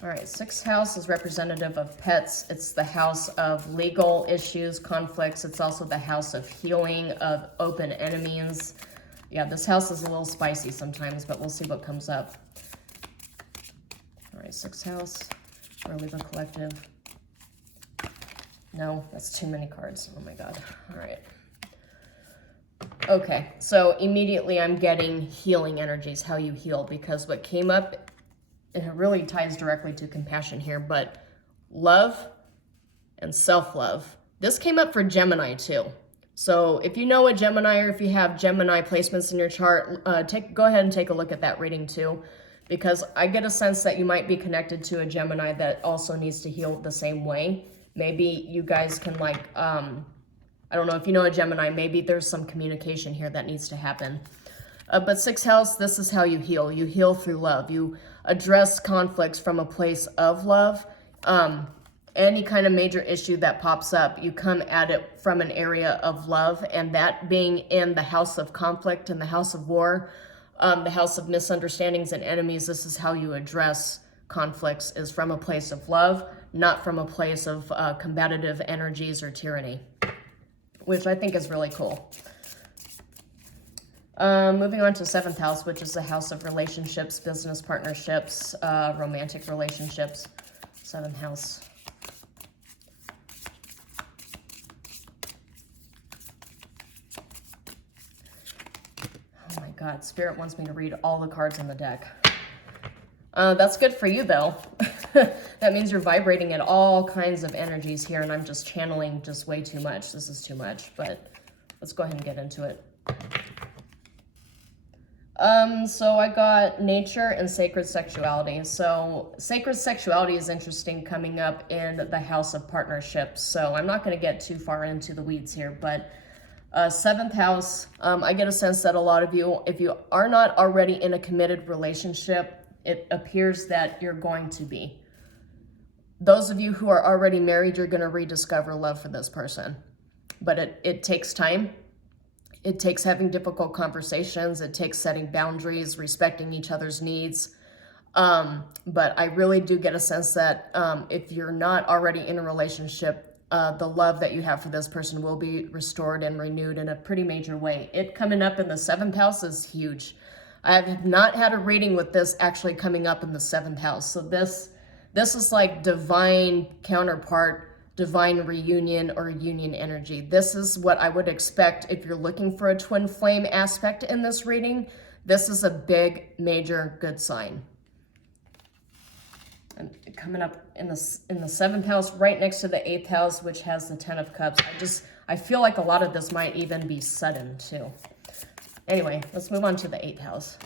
All right, 6th house is representative of pets. It's the house of legal issues, conflicts. It's also the house of healing, of open enemies. Yeah, this house is a little spicy sometimes, but we'll see what comes up. All right, 6th house for Libra Collective. No, that's too many cards. Oh my God. All right. Okay, so immediately I'm getting healing energies, how you heal, because what came up, it really ties directly to compassion here, but love and self-love. This came up for Gemini too. So if you know a Gemini or if you have Gemini placements in your chart, go ahead and take a look at that reading too, because I get a sense that you might be connected to a Gemini that also needs to heal the same way. Maybe you guys can I don't know, if you know a Gemini, maybe there's some communication here that needs to happen. But 6th house, this is how you heal. You heal through love. You address conflicts from a place of love. Any kind of major issue that pops up, you come at it from an area of love, and that being in the house of conflict and the house of war, the house of misunderstandings and enemies, this is how you address conflicts, is from a place of love, not from a place of combative energies or tyranny, which I think is really cool. Moving on to 7th house, which is the house of relationships, business partnerships, romantic relationships. 7th house. Oh my God, Spirit wants me to read all the cards in the deck. That's good for you though. That means you're vibrating at all kinds of energies here, and I'm just channeling just way too much. This is too much, but let's go ahead and get into it. So I got nature and sacred sexuality. So sacred sexuality is interesting coming up in the house of partnerships. So I'm not going to get too far into the weeds here, but 7th house, I get a sense that a lot of you, if you are not already in a committed relationship, it appears that you're going to be. Those of you who are already married, you're going to rediscover love for this person. But it takes time. It takes having difficult conversations. It takes setting boundaries, respecting each other's needs. But I really do get a sense that if you're not already in a relationship, the love that you have for this person will be restored and renewed in a pretty major way. It coming up in the 7th house is huge. I have not had a reading with this actually coming up in the 7th house. So this is like divine counterpart, divine reunion or union energy. This is what I would expect if you're looking for a twin flame aspect in this reading. This is a big, major, good sign. And coming up in the 7th house, right next to the 8th house, which has the 10 of Cups. I feel like a lot of this might even be sudden too. Anyway, let's move on to the 8th house.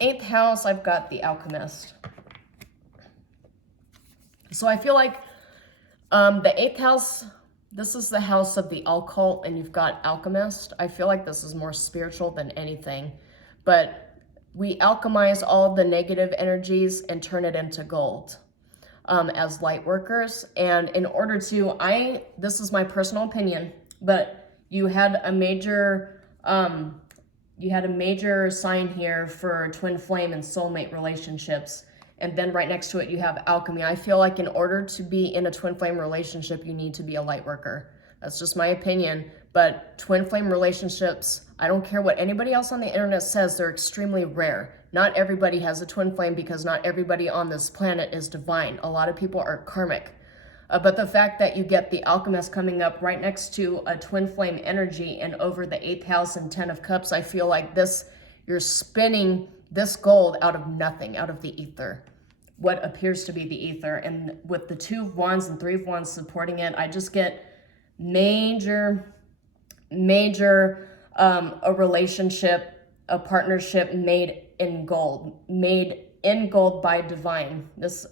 8th house, I've got the Alchemist. So I feel like the 8th house, this is the house of the occult, and you've got Alchemist. I feel like this is more spiritual than anything. But we alchemize all the negative energies and turn it into gold as light workers. And in order to, this is my personal opinion, but you had a major sign here for twin flame and soulmate relationships. And then right next to it, you have alchemy. I feel like in order to be in a twin flame relationship, you need to be a light worker. That's just my opinion. But twin flame relationships, I don't care what anybody else on the internet says, they're extremely rare. Not everybody has a twin flame because not everybody on this planet is divine. A lot of people are karmic. But the fact that you get the Alchemist coming up right next to a twin flame energy and over the 8th house and 10 of cups, I feel like you're spinning this gold out of nothing, out of the ether, what appears to be the ether. And with the 2 of Wands and 3 of Wands supporting it, I just get major, a relationship, a partnership made in gold by divine. This,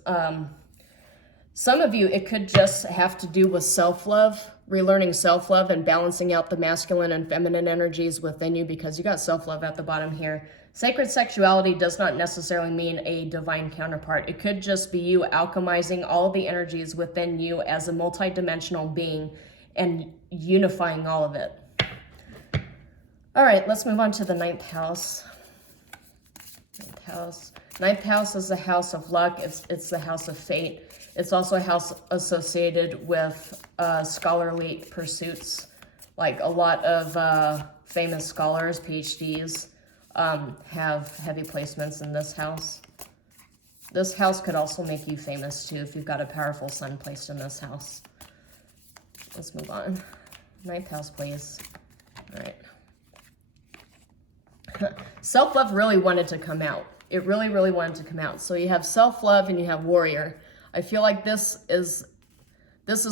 some of you, it could just have to do with self-love, relearning self-love and balancing out the masculine and feminine energies within you, because you got self-love at the bottom here. Sacred sexuality does not necessarily mean a divine counterpart. It could just be you alchemizing all the energies within you as a multidimensional being and unifying all of it. All right, let's move on to the 9th house. 9th house is the house of luck. It's the house of fate. It's also a house associated with scholarly pursuits. Like a lot of famous scholars, PhDs, have heavy placements in this house. This house could also make you famous too if you've got a powerful sun placed in this house. Let's move on. 9th house, please. All right. Self-love really wanted to come out. It really, really wanted to come out. So you have self-love and you have warrior. I feel like this is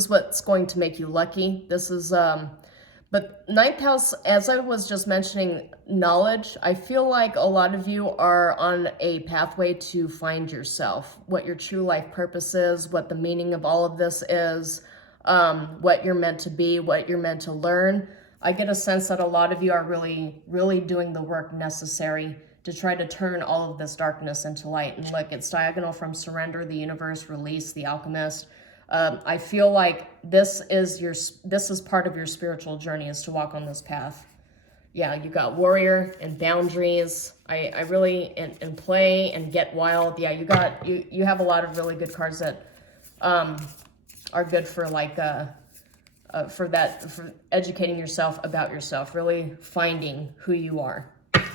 what's going to make you lucky. This is, but 9th house, as I was just mentioning, knowledge. I feel like a lot of you are on a pathway to find yourself, what your true life purpose is, what the meaning of all of this is, what you're meant to be, what you're meant to learn. I get a sense that a lot of you are really, really doing the work necessary to try to turn all of this darkness into light. And look, it's diagonal from surrender, the universe, release, the alchemist. I feel like this is part of your spiritual journey, is to walk on this path. Yeah, you got warrior and boundaries. I really, and play and get wild. Yeah, you have a lot of really good cards that are good for like for educating yourself about yourself, really finding who you are.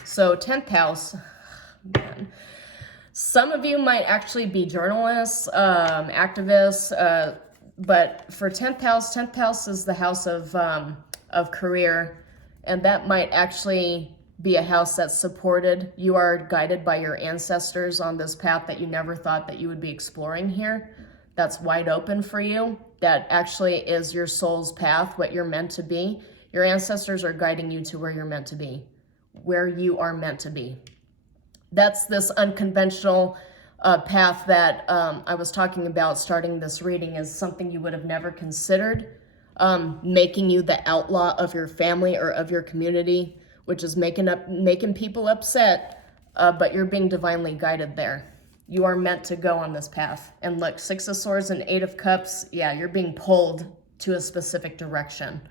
So 10th house, man. Some of you might actually be journalists, activists, but for 10th house is the house of career, and that might actually be a house that's supported. You are guided by your ancestors on this path that you never thought that you would be exploring here. That's wide open for you. That actually is your soul's path, what you're meant to be. Your ancestors are guiding you to where you're meant to be, where you are meant to be. That's this unconventional path that I was talking about starting this reading, is something you would have never considered, making you the outlaw of your family or of your community, which is making people upset, but you're being divinely guided there. You are meant to go on this path. And look, 6 of Swords and 8 of Cups, yeah, you're being pulled to a specific direction.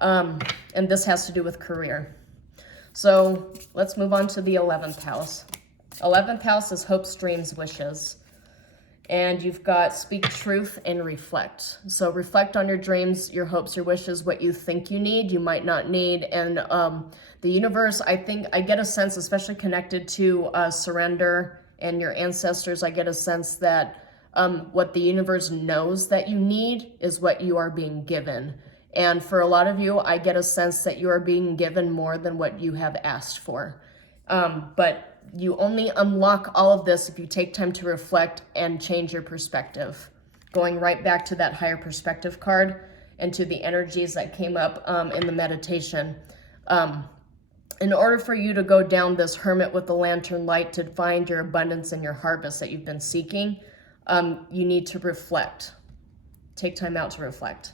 And this has to do with career. So let's move on to the 11th house. 11th house is hopes, dreams, wishes. And you've got speak truth and reflect. So reflect on your dreams, your hopes, your wishes, what you think you need, you might not need. And the universe, I get a sense, especially connected to surrender and your ancestors, I get a sense that what the universe knows that you need is what you are being given. And for a lot of you, I get a sense that you are being given more than what you have asked for. But you only unlock all of this if you take time to reflect and change your perspective. Going right back to that higher perspective card, and to the energies that came up in the meditation. In order for you to go down this hermit with the lantern light to find your abundance and your harvest that you've been seeking, you need to reflect. Take time out to reflect.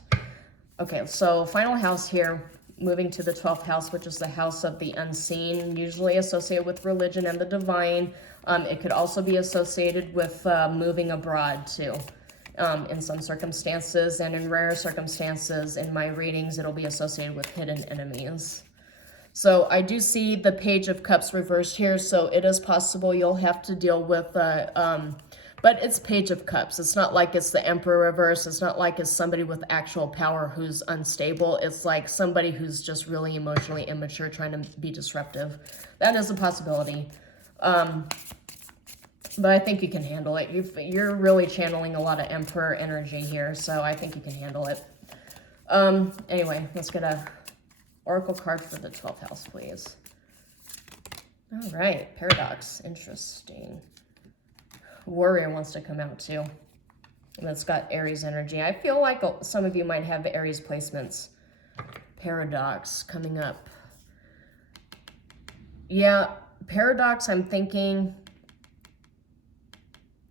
Okay, so final house here, moving to the 12th house, which is the house of the unseen, usually associated with religion and the divine. It could also be associated with moving abroad too. In some circumstances, and in rare circumstances, in my readings, it'll be associated with hidden enemies. So I do see the Page of Cups reversed here, so it is possible you'll have to deal with, but it's Page of Cups. It's not like it's the Emperor reverse. It's not like it's somebody with actual power who's unstable. It's like somebody who's just really emotionally immature trying to be disruptive. That is a possibility. But I think you can handle it. You're really channeling a lot of Emperor energy here, so I think you can handle it. Anyway, let's get a Oracle card for the 12th house, please. All right, Paradox. Interesting. Warrior wants to come out too. And it's got Aries energy. I feel like some of you might have the Aries placements. Paradox coming up. Yeah, Paradox, I'm thinking...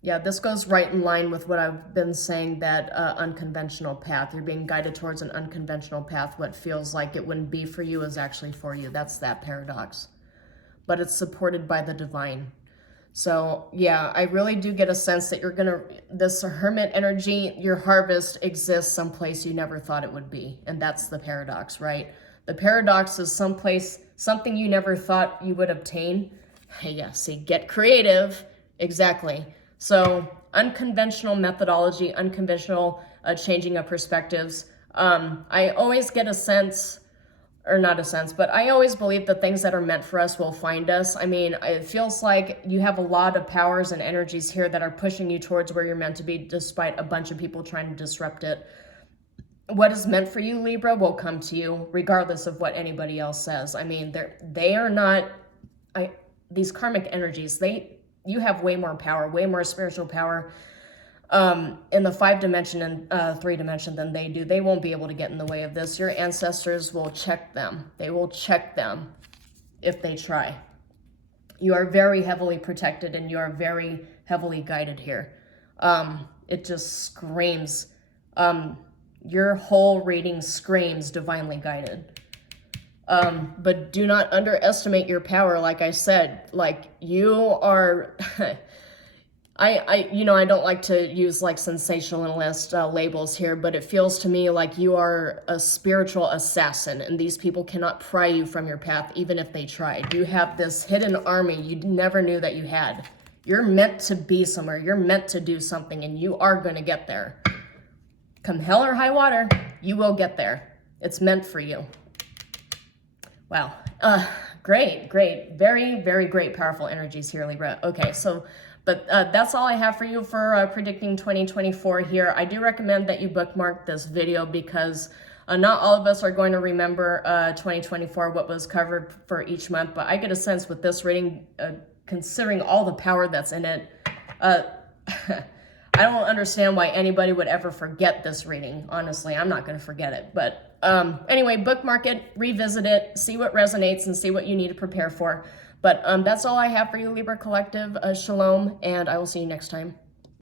Yeah, this goes right in line with what I've been saying, that unconventional path. You're being guided towards an unconventional path. What feels like it wouldn't be for you is actually for you. That's that paradox. But it's supported by the divine. So, yeah, I really do get a sense that you're going to, this hermit energy, your harvest exists someplace you never thought it would be. And that's the paradox, right? The paradox is someplace, something you never thought you would obtain. Yeah, see, get creative. Exactly. So unconventional methodology, unconventional changing of perspectives. I always get a sense, or not a sense, but I always believe the things that are meant for us will find us. I mean, it feels like you have a lot of powers and energies here that are pushing you towards where you're meant to be, despite a bunch of people trying to disrupt it. What is meant for you, Libra, will come to you, regardless of what anybody else says. I mean, they are not, these karmic energies, you have way more power, way more spiritual power in the 5-dimension and 3-dimension than they do. They won't be able to get in the way of this. Your ancestors will check them. They will check them if they try. You are very heavily protected and you are very heavily guided here. It just screams. Your whole reading screams divinely guided. But do not underestimate your power. Like I said, like you are, I don't like to use like sensationalist labels here, but it feels to me like you are a spiritual assassin and these people cannot pry you from your path, even if they tried. You have this hidden army you never knew that you had. You're meant to be somewhere. You're meant to do something and you are going to get there. Come hell or high water, you will get there. It's meant for you. Wow. Great. Very, very great, powerful energies here, Libra. Okay, so, but that's all I have for you for predicting 2024 here. I do recommend that you bookmark this video because not all of us are going to remember 2024, what was covered for each month, but I get a sense with this reading, considering all the power that's in it, I don't understand why anybody would ever forget this reading. Honestly, I'm not going to forget it. But anyway, bookmark it, revisit it, see what resonates, and see what you need to prepare for. But that's all I have for you, Libra Collective. Shalom, and I will see you next time.